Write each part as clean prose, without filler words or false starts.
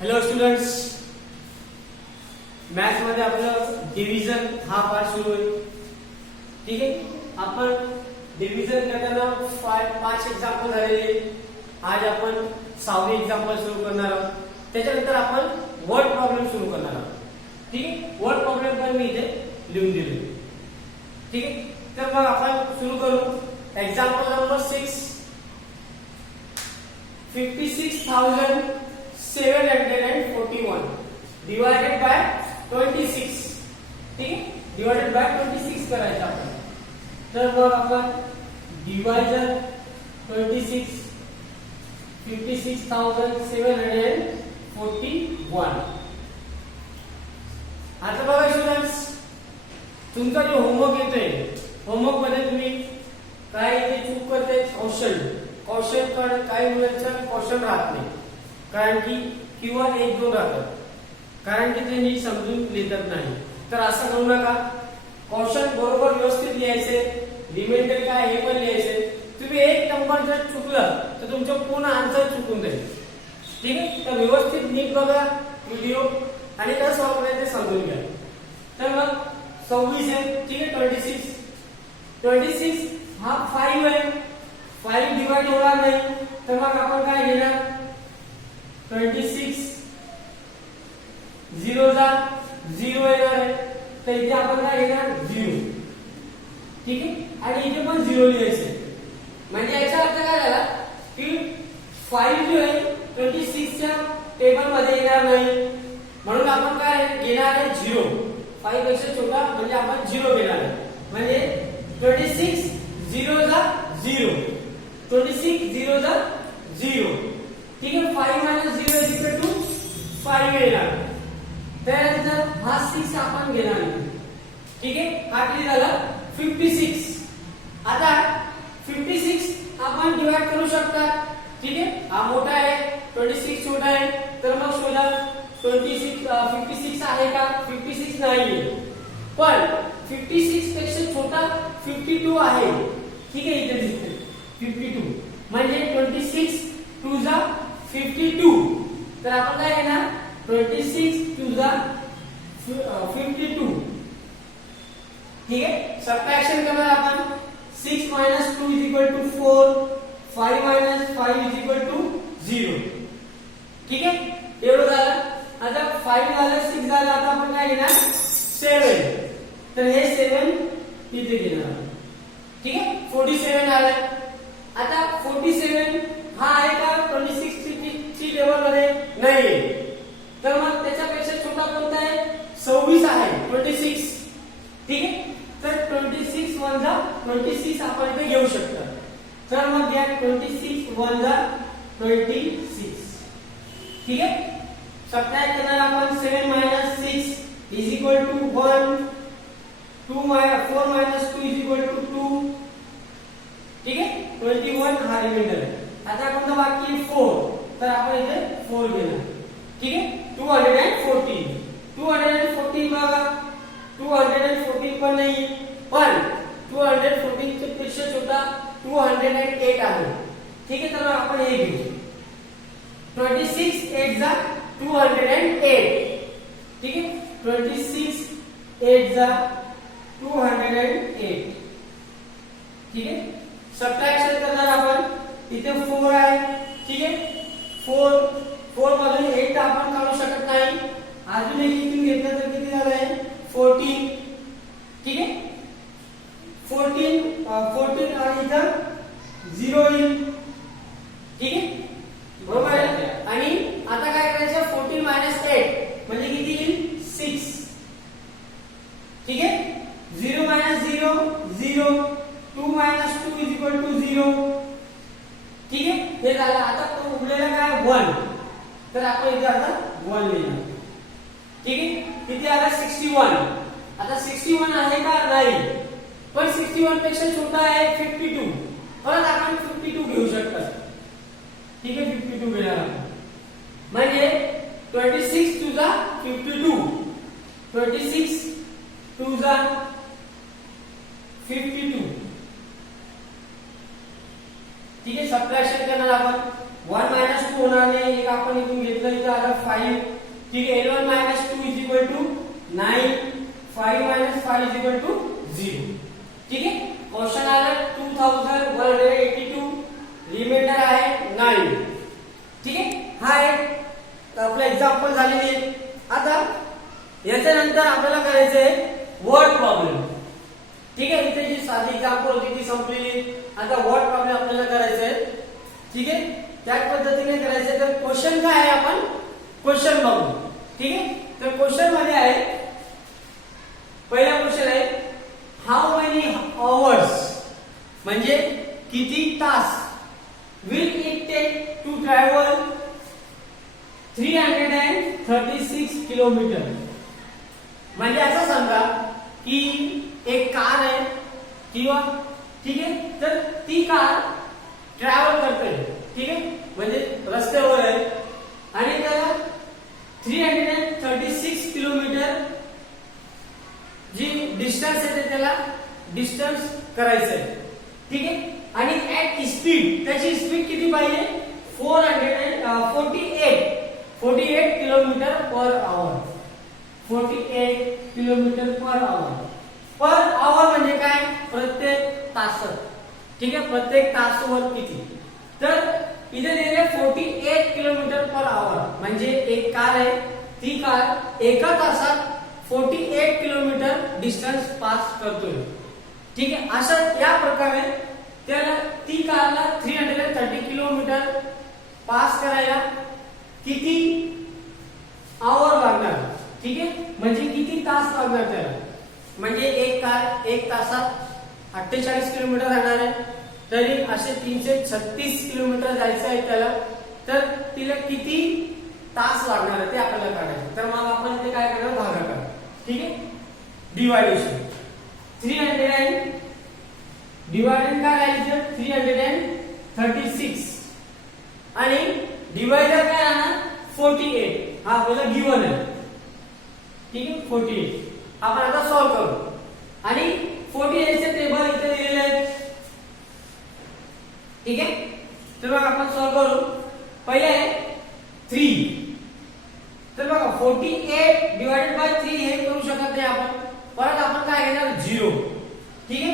Hello students, maths मध्ये आपलं division हा पार्ट सुरू आहे. ठीक आहे, आपण डिव्हिजन करताना 5 एक्झाम्पल झालेले. आज आपण 6वे एक्झाम्पल सुरू करणार आहोत. त्याच्यानंतर आपण वर्ड प्रॉब्लेम सुरू करणार आहोत. ठीक आहे, वर्ड प्रॉब्लेम पण मी इथे लिहून दिले. ठीक आहे, तर मग आपण सुरू करू. Example number 6. 56,741 divided by 26. ठीक आहे, डिवाइडेड बाय 26 करायचं आपण. तर मग आपण डिवायजर 26 56,741. आता बघा स्टुडंट्स, तुमचा जो होमवर्क येतोय, होमवर्क मध्ये तुम्ही काय इथे चूक करते, कौशल काही मुलांचं कौशल राहत नाही, कारण की किंवा 1-2 राहतात, कारण की ते नीट समजून लिहितात नाही. तर असं करू नका. कौशल बरोबर व्यवस्थित लिहायचे, रिमाइंडर काय हे पण लिहायचे. तुम्ही एक नंबर जर चुकलं तर तुमचं पूर्ण आन्सर चुकून जाईल. ठीक आहे, तर व्यवस्थित नीट बघा व्हिडिओ आणि कसं सॉल्व्ह करायचं ते समजून घ्या. तर मग 26 आहे. ठीक आहे, 26 हा 5 आहे. 5 डिवाइड होणार नाही, तर मग आपण काय घेणार, 26 0 चा 0 येणार आहे, तर इथे आपण काय घेणार 0. ठीक आहे, आणि इथे पण 0 लिहायचे. म्हणजे याचा अर्थ काय झाला की 5 जो आहे 26 च्या टेबल मध्ये येणार नाही, म्हणून आपण काय घेणार आहे 0. 5 पेक्षा छोटा म्हणजे आपण 0 घेणार आहे. म्हणजे 26 0 चा 0, 26 0 चा 0. ठीक आहे, 5 - 0 = 5 येणार. त्यानंतर हा 6 आपण घेणार आहे. ठीक आहे, हा किती झाला 56. आता 56 आपण डिवाइड करू शकता. ठीक आहे, हा मोठा आहे, 26 छोटा आहे, तर मग शोधा 56 आहे का, 56 नाहीये. पण 56 पेक्षा छोटा 52 आहे. ठीक आहे, इथे दिसते 52, म्हणजे 26 2 चा 52. तर आपण काय घेणार, 26 2 चा 52. ठीक आहे, सबट्रॅक्शन करणार आपण. 6 - 2 = 4, 5 - 5 = 0. ठीक आहे, एवढं झालं. आता 5 झालं, 6 झालं, आता आपण काय घेणार 7. तर हे 7 इथे घेणार. ठीक आहे, 47 आलं. आता 47 हा आहे का 26 ची लेवल मध्ये नाही, तर मग त्याच्यापेक्षा छोटा कोणता आहे, 26 आहे, 26. ठीक आहे, तर 26 1 जा 26 आपण इथे घेऊ शकता. तर मग घ्या 26 1 जा 26. ठीक आहे, सबट्रॅक्ट करणार आपण. 7 - 6 = 1, 4 - 2 = 2. ठीक आहे, 21 हा रिमाइंडर आहे. आता कोणता बाकी 4, तर आपण इथे 4 घेणार. ठीक आहे, 214 बघा, 214 पण नाही, पण 214 पेक्षा छोटा 208 आहे. ठीक आहे, तर आपण हे घेऊ. 26 8 जा 208. ठीक आहे, 26 8 जा 208. ठीक आहे, सबट्रॅक्शन करणार आपण. इथे 4 आहे. ठीक आहे, 4 मधून 8 आपण काढू शकत नाही. अजून एक इथून घेतलं तर किती झालं आहे 14. ठीक आहे, 14 आणि इथं 0 येईल. ठीक आहे, बरोबर आहे. आणि आता काय करायचं, 14 - 8 म्हणजे किती येईल 6. ठीक आहे, 0 - 0 0, 2 - 2 = 0. ठीक आहे, हे झालं. आता उरलेला काय 1, तर आपण इथे आता 1 लिहिणार. ठीक आहे, किती आला 61. आता 61 आहे का नाही, पण 61 पेक्षा छोटा आहे 52. परत आपण 52 घेऊ शकता. ठीक आहे, 52 घेणार आपण. म्हणजे 26 2 जा 52, 26 2 जा 52. ठीक आहे, सबट्रॅक्शन करणार आपण. 1 - 2 होणार नाही, एक आपण इथून घेतलं, इथं आलं 5. 5, ठीक है, L1 minus 2 is equal to 9, 5 minus 5 is equal to 0, ठीक है. क्वेश्चन आला 2182, रिमाइंडर आहे 9, ठीक आहे. हा एक आपलं एक्झाम्पल झालेली आहे. आता याच्यानंतर आपल्याला करायचं आहे वर्ड प्रॉब्लेम, ठीक आहे. इथे जी साधी एक्झाम्पल होती ती संपलेली. आता वर्ड प्रॉब्लेम आपल्याला करायचं आहे, ठीक आहे. त्याच पद्धतीने करायचं आहे. तर क्वेश्चन काय आहे आपण क्वेश्चन बघू, ठीक आहे. तर क्वेश्चन मध्ये आहे, पहिला क्वेश्चन आहे हाऊ मेनी आवर्स म्हणजे किती तास will it take to travel 336 kilometre. म्हणजे असं समजा की एक कार आहे किंवा, ठीक आहे, तर ती कार ट्रॅव्हल करते, ठीक आहे, म्हणजे रस्त्यावर आहे आणि त्याला 336 किलोमीटर जी डिस्टन्स आहे त्याला डिस्टन्स करायचं आहे, ठीक आहे. आणि ऍट स्पीड त्याची स्पीड किती पाहिजे 48 kilometre per hour. 48 kilometre per hour. Per hour म्हणजे काय प्रत्येक तासात, ठीक आहे. प्रत्येक तासावर किती. तर इथे दिले 48 किलोमीटर पर आवर म्हणजे एक कार आहे, ती कार एका तासात 48 किलोमीटर डिस्टन्स पास करतोय, ठीक आहे. असं या प्रकारे त्याला ती कारला 330 किलोमीटर पास करायला किती आवर लागणार, ठीक आहे, म्हणजे किती तास लागणार त्याला. म्हणजे एक कार एक तासात 48 किलोमीटर जाणार आहे, तरी असे 336 किलोमीटर जायचं आहे त्याला. तर तिला किती तास लागणार आहे ते आपल्याला काढायचं. तर मग आपण इथे काय करणार भागाकार, ठीक आहे. डिवायडेशन 300 डिवायडेड काय आहे 336 आणि डिवायडर काय आहे 48. हा आपल्याला गिवन आहे, ठीक आहे. 48 आपण आता सॉल्व करू आणि 48 चे टेबल इथे दिलेले आहे, ठीक आहे. तर मग आपण सॉल्व करू. पहिले आहे 3. तर बघा 48 डिवाइडेड बाय 3 हे करू शकत नाही आपण. परत आपण काय घेणार 0, ठीक आहे.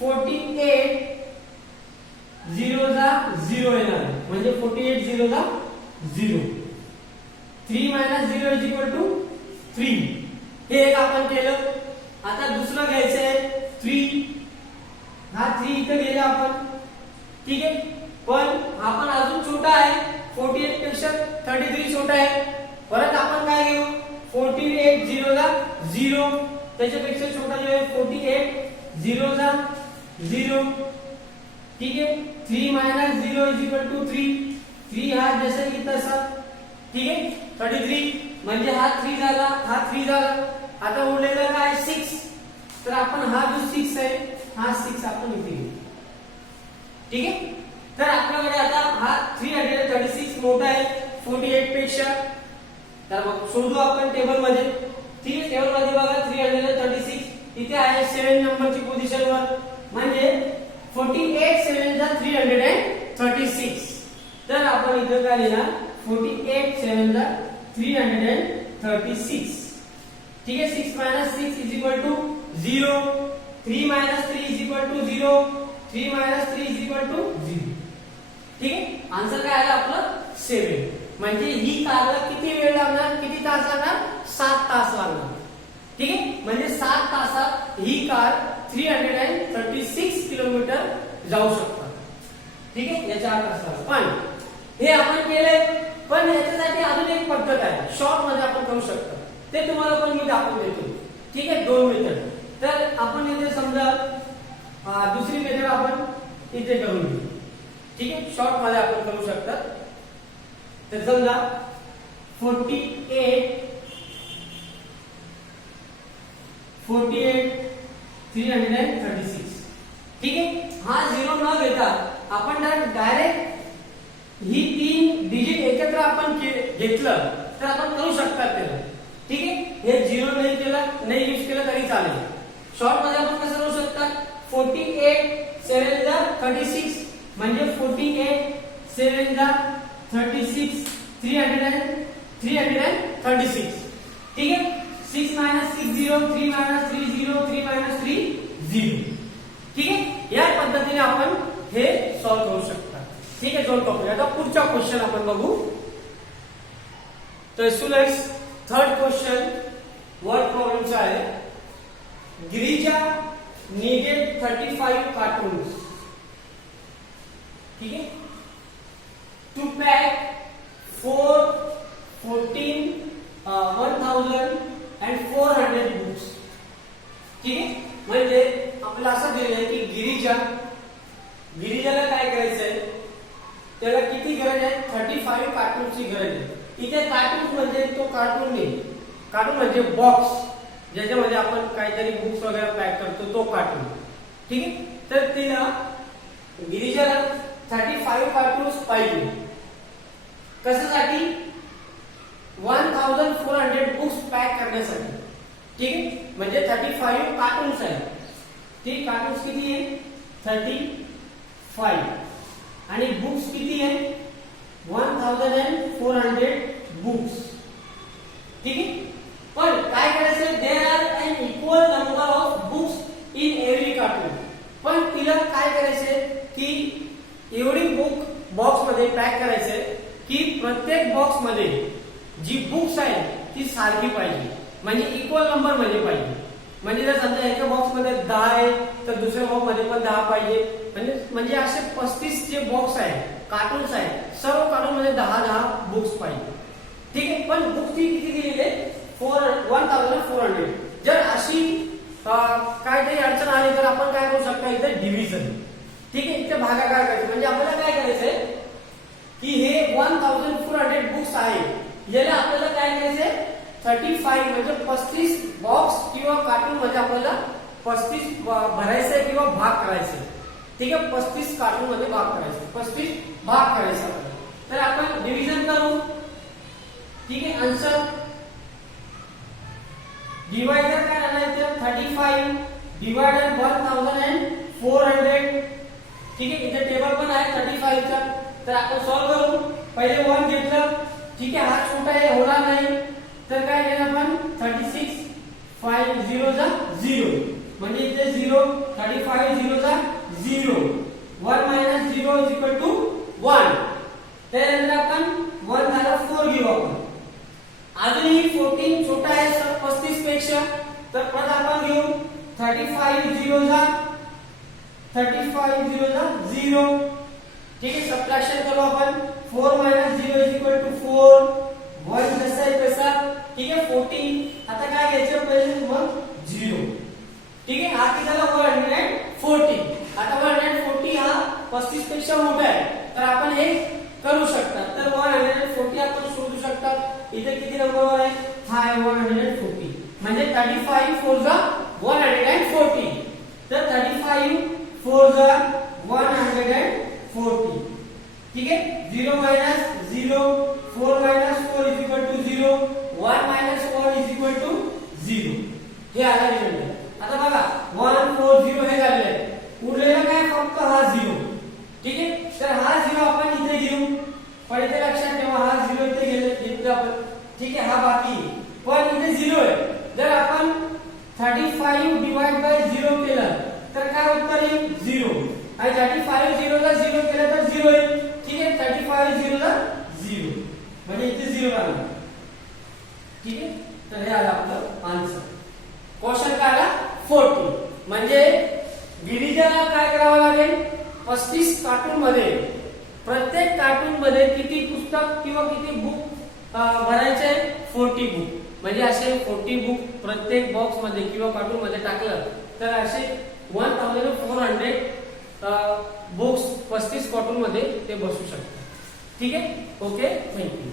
48 0 जा 0 येणार म्हणजे 48 0 जा 0. 3 minus 0 is equal to 3. हे एक आपण केलं. आता दुसरं घ्यायचं आहे 3. हा 3 इथे गेला आपण, ठीक आहे. पण आपण अजून छोटा आहे 48 पेक्षा 33 छोटा आहे. परत आपण काय घेऊ 48 0 ला 0 त्याच्यापेक्षा छोटा जो आहे 48 0 ला 0, ठीक आहे. 3 minus 0 is equal to 3. 3 हा जसा की तसा, ठीक आहे. 33 म्हणजे हा 3 झाला, हा 3 झाला. आता उरलेला काय 6. तर आपण हा जो 6 आहे हा 6 आपण इथे घेऊ, ठीक आहे. तर आपल्याकडे आता हा 336 मोठा आहे 48 पेक्षा. तर मग शोधू आपण टेबल मध्ये, ठीक आहे. टेबल मध्ये बघा 336 इथे आहे 7 नंबरची पोझिशन वर. म्हणजे 48 7 चा 336. तर आपण इथे काय लिहिणार 48 7 चा 336, ठीक आहे. 6 minus 6 is equal to 0. 3 minus 3 is equal to 0. 3 minus 3 is equal to 0, ठीक आहे. आन्सर काय आला आपलं 7. म्हणजे ही कारला किती वेळ लागणार, किती तास लागणार 7 तास लागणार, ठीक आहे. म्हणजे 7 तासात ही कार 336 किलोमीटर जाऊ शकतात, ठीक आहे. याच्या अर्थ असा. पण हे आपण केलंय, पण याच्यासाठी अजून एक पद्धत आहे शॉर्ट मध्ये आपण करू शकतो. ते तुम्हाला पण मी दाखवून देतो, ठीक आहे. 2 मेथड. तर आपण इथे समजा दुसरी मेथड आपण इथे करून घेऊ, ठीक आहे. शॉर्ट मध्ये आपण करू शकता. तर समजा 48 336, ठीक आहे. हा 0 न घेता आपण डायरेक्ट ही 3 डिजिट एकत्र आपण घेतलं तर आपण करू शकतात त्याला, ठीक आहे. हे 0 नाही यूज केलं तरी चालेल. शॉर्ट मध्ये आपण कसं करू शकता 48 7 जा 36 म्हणजे 48 7 जा 36 336 36. ठीक है, 6 मायनस 6 0, 3 मायनस 3 0, 3 मायनस 3 0. ठीक आहे, या पद्धतीने आपण हे सॉल्व्ह करू शकता. ठीक आहे, दोन टॉपिक. आता पुढचा क्वेश्चन आपण बघू. तर स्टुडंट्स, थर्ड क्वेश्चन वर्ड प्रॉब्लेमचा आहे. Girija needed 35 cartoons. ठीक है, to pack 1400 बुक्स. ठीक आहे, म्हणजे आपल्याला असं दिलेलं आहे की गिरिजाला काय करायचंय, त्याला किती गरज आहे, 35 कार्टूनची गरज आहे. इथे कार्टून म्हणजे तो कार्टून नाही, कार्टून म्हणजे बॉक्स ज्याच्यामध्ये आपण काहीतरी बुक्स वगैरे पॅक करतो तो कार्टून. ठीक आहे, तर तिला गिरिजाला 35 कार्टून्स पाहिजे. कशासाठी, 1400 बुक्स पॅक करण्यासाठी. ठीक आहे, म्हणजे 35 कार्टून्स आहे. ठीक, कार्टून्स किती आहे, 35 आणि बुक्स किती आहे, 1400 बुक्स. ठीक आहे, पण काय करायचं, there are an equal number of books in every cartoon. पण तिला काय करायचंय की एवढी बुक बॉक्स मध्ये पॅक करायचंय की प्रत्येक बॉक्स मध्ये जी बुक्स आहे ती सारखी पाहिजे, म्हणजे इक्वल नंबर मध्ये पाहिजे. म्हणजे जर समजा एका बॉक्स मध्ये 10 आहे तर दुसऱ्या बॉक्स मध्ये पण 10 पाहिजे. म्हणजे असे 35 जे बॉक्स आहे, कार्टून्स आहे, सर्व कार्टून मध्ये 10 बुक्स पाहिजे. ठीक आहे, पण बुक्स किती दिलेली आहे, 1400. जर अशी काहीतरी अडचण आली तर आपण काय करू शकतो, इथे डिव्हिजन. ठीक आहे, इथे भागाकार करायचे. म्हणजे आपल्याला काय करायचंय की हे 1400 बुक्स आहे, याला आपल्याला काय करायचंय, 35 म्हणजे 35 बॉक्स किंवा कार्टून मध्ये आपल्याला 35 भरायचंय किंवा भाग करायचे. ठीक आहे, 35 कार्टून मध्ये भाग करायचे, 35 भाग करायचा. तर आपण डिव्हिजन करू. ठीक आहे, आन्सर डिवायडर काय आणायचं, 35 डिवायडेड 1400. ठीक आहे, इथे टेबल पण आहे 35 चा. तर आपण सॉल्व्ह करू. पहिले 1 घेतलं. ठीक आहे, हा छोटा आहे, होणार नाही. तर काय केलं आपण, 36 5 0 चा 0, म्हणजे इथे 0, 35 0 चा 0, 1 मायनस 0 इज इक्वल टू 1. त्यानंतर आपण 1 झालं 4 घेऊ आपण. अजूनही 14 छोटा आहे 35 पेक्षा, तर परत आपण घेऊ 35 0 चा 0. ठीक आहे, सबट्रॅक्शन करू आपण. 4 मायनस 0 इज इक्वल टू 4, 1 जसा आहे तसा. ठीक आहे, 14. आता काय घ्यायचं, पहिले मग 0. ठीक आहे, हा किती झाला, 140. आता 140 हा 35 पेक्षा मोठा आहे, तर आपण हे करू शकता. तर 140 आपण शोधू शकता. इथे किती नंबरवर आहे, हा आहे 140. म्हणजे 35 4 जा 140. तर 35 4 जा 140. ठीक आहे, 0 minus 0, 4 minus 4 is equal to 0, 1 minus 4 is equal to 0. हे आलं रिझल्ट. आता बघा 1 4 0 हे झालेलं आहे. उरलेलं काय, फक्त हा 0. ठीक आहे, तर हा 0 आपण इथे घेऊ. पण इथे लक्षात ठेवा, हा 0 इथे घेतला आपण. ठीक आहे, हा बाकी, पण इथे 0 आहे. जर आपण 35 डिवाइड बाय 0 केलं तर काय उत्तर येईल, 0. आणि 35 0 ला 0 केलं तर 0 येईल. ठीक आहे, 35 0 ला 0, म्हणजे इथे 0 आला. ठीक आहे, तर हे आलं आपलं आन्सर. क्वेश्चन काय आला, 40. म्हणजे गिरिजाला काय करावं लागेल, 35 कार्टून मध्ये, प्रत्येक कार्टून मध्ये किती पुस्तक किंवा किती बुक भरायचे, 40 बुक. म्हणजे असे 40 बुक प्रत्येक बॉक्स मध्ये किंवा कार्टून मध्ये टाकलं तर असे 1400 बुक्स 35 कार्टून मध्ये ते बसू शकतात. ठीक आहे, ओके, थँक्यू.